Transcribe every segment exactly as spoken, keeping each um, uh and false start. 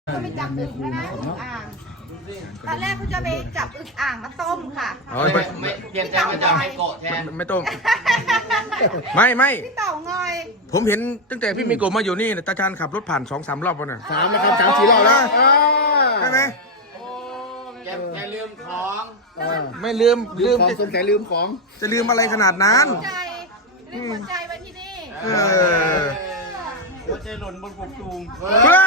ก็ไปจับอึ่งแล้วนะอึ่งอ่างตอนแรกคุณจะไปจับอึ่งอ่างมาต้มค่ะอ๋อไม่ไม่เปลี่ยนใจมาจับไฮโกะแทนไม่ต้องไม่ไม่พี่เต่างอยผมเห็นตั้งแต่พี่มิโกะมาอยู่นี่ตาชานขับรถผ่านสองสามรอบแล้วน่ะสามนะครับสามสี่รอบแล้วอ่าใช่ไหมแกแกลืมของอ่าไม่ลืมลืลืมมของจะสงสัยลืมของจะลืมอะไรขนาดนั้นใจลืมหัวใจไว้ที่นี่เออหัวใจหล่นบนกบตูมว้า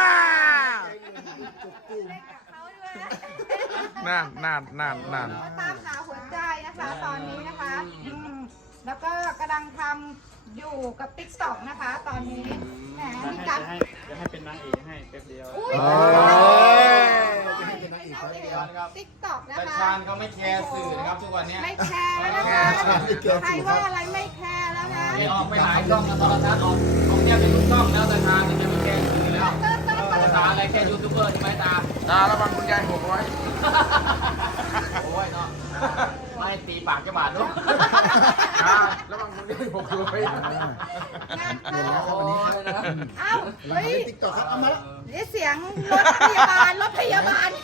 เล่นกับเขาด้วยนั่นนั่นนั่นนั่นมาตามหาหัวใจนะคะตอนนี้นะคะอืมแล้วก็กำลังทำอยู่กับติ๊กต็อกนะคะ ตอนนี้แหมมีการจะให้จะให้เป็นนางเอกให้แป๊บเดียวอุ้ยโอ้ยติ๊กต็อกนะแต่คะชาญเขาไม่แคร์สื่อนะครับทุกวันนี้ไม่แคร์แล้วนะคะใครว่าอะไรไม่แคร์แล้วนะไอออกไปหลายช่องแล้วโทรทัศน์ออกของเนี่ยเป็นทุกช่องแล้วแต่ชาญจะไม่แคร์สื่อแล้วภาษาอะไรแค่ยูทูบเบอร์ใช่ไหมตาตาระวังคุณยายหกร้อยโอ้ยเนาะไม่ตีปากจะบาดด้วยตาระวังคุณยายหกร้อยงานเข้าโอ้ยนะเอ้าเฮ้ยติ๊กต็อกครับเอามาแล้วนี่เสียงรถพยาบาลรถพยาบาล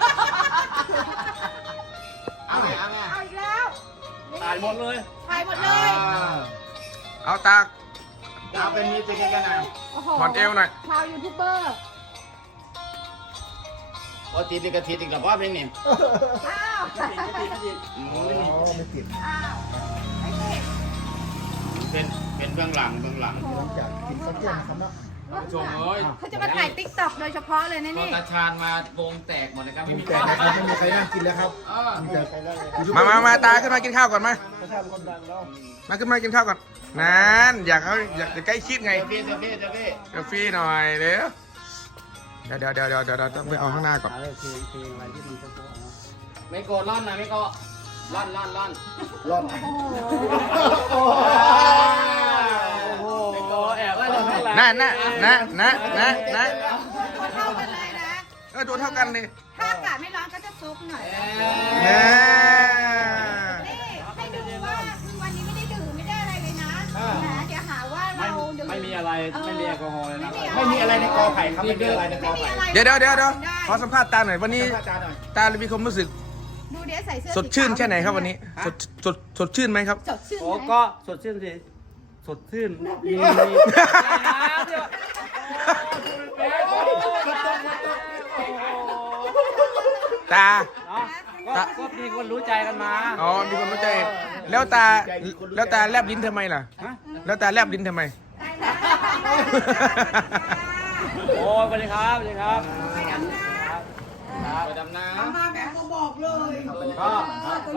เอาไงเอาไงเอาอีกแล้วตายหมดเลยถ่ายหมดเลยเอาตาเอาเป็นมิวสิกกันนะโอ้โหผ่อนเอวหน่อยชาวยูทูบเบอร์โอ้ตีติกระทีติกระเพาะเพลงนี่อ้าวอ๋อไม่ติดอ้าวไม่ติดเป็นเป็นเบื้องหลังเบื้องหลังหลังจากกินข้าวเที่ยงนะครับเนาะชมเอ้ยเขาจะมาถ่ายติ๊กต็อกโดยเฉพาะเลยนะพอนี่ตาชาญมาวงแตกหมดเลยครับไม่มีแต่นะครับไม่มีใครนั่งกินแล้วครับเออมีแต่มามามาตาขึ้นมากินข้าวก่อนมาประชาชนคนดังแล้วมาขึ้นมากินข้าวก่อนนั่นอยากเขาอยากจะใกล้ชิดไงเจ้าพี่เจ้าพี่เจ้าพี่กาแฟหน่อยเร็วเดี๋ยวเดี๋ยวเดี๋ยวเดี๋ยวเดี๋ยวต้องไปเอาข้างหน้าก่อนหาเพลงเพลงอะไรที่มันเพราะๆนะไม่โกรธร่อนนะไม่โกรธร่อนร่อนร่อนรอดโอ้โหโอ้โหแอบไว้เลยข้างหลังน่ะน่ะน่ะน่ะน่ะน่ะตัวเท่ากันเลยนะเออตัวเท่ากันเลยถ้าอากาศไม่ร้อนก็จะซุกหน่อยแน่นี่ให้ดูว่าคือวันนี้ไม่ได้ดื่มไม่ได้อะไรเลยนะแหมเดี๋ยวหาว่าไม่เราดื่มไม่มีอะไรไม่มีแอลกอฮอล์เลยนะไม่มีอะไรในกอไผ่ครับไม่มีอะไรในกไม่อมีไผ่อะไรเดี๋ยวเดี๋ยวเดี๋ยวเดี๋ยวได้ขอสัมภาษณ์ตาหน่อยวันนี้อาจารย์หน่อยตามีความรู้สึกดูเดี๋ยวใส่เสื้อสดชื่นแค่ไหนครับวันนี้ สดสดสดชื่นไหมครับสดชื่นโอ้ไหมก็สดชื่นสิสดชื่นมีมีตาเนาะก็ก็มีคนรู้ใจกันมาอ๋อมีคนรู้ใจ แล้วตาแล้วตาแลบลิ้นทำไมล่ะฮะแล้วตาแลบลิ้นทำไมได้แล้วโอ้สวัสดีครับสวัสดีครับไปดำน้ไปดำน้ำำมาแบบบอกเลยก็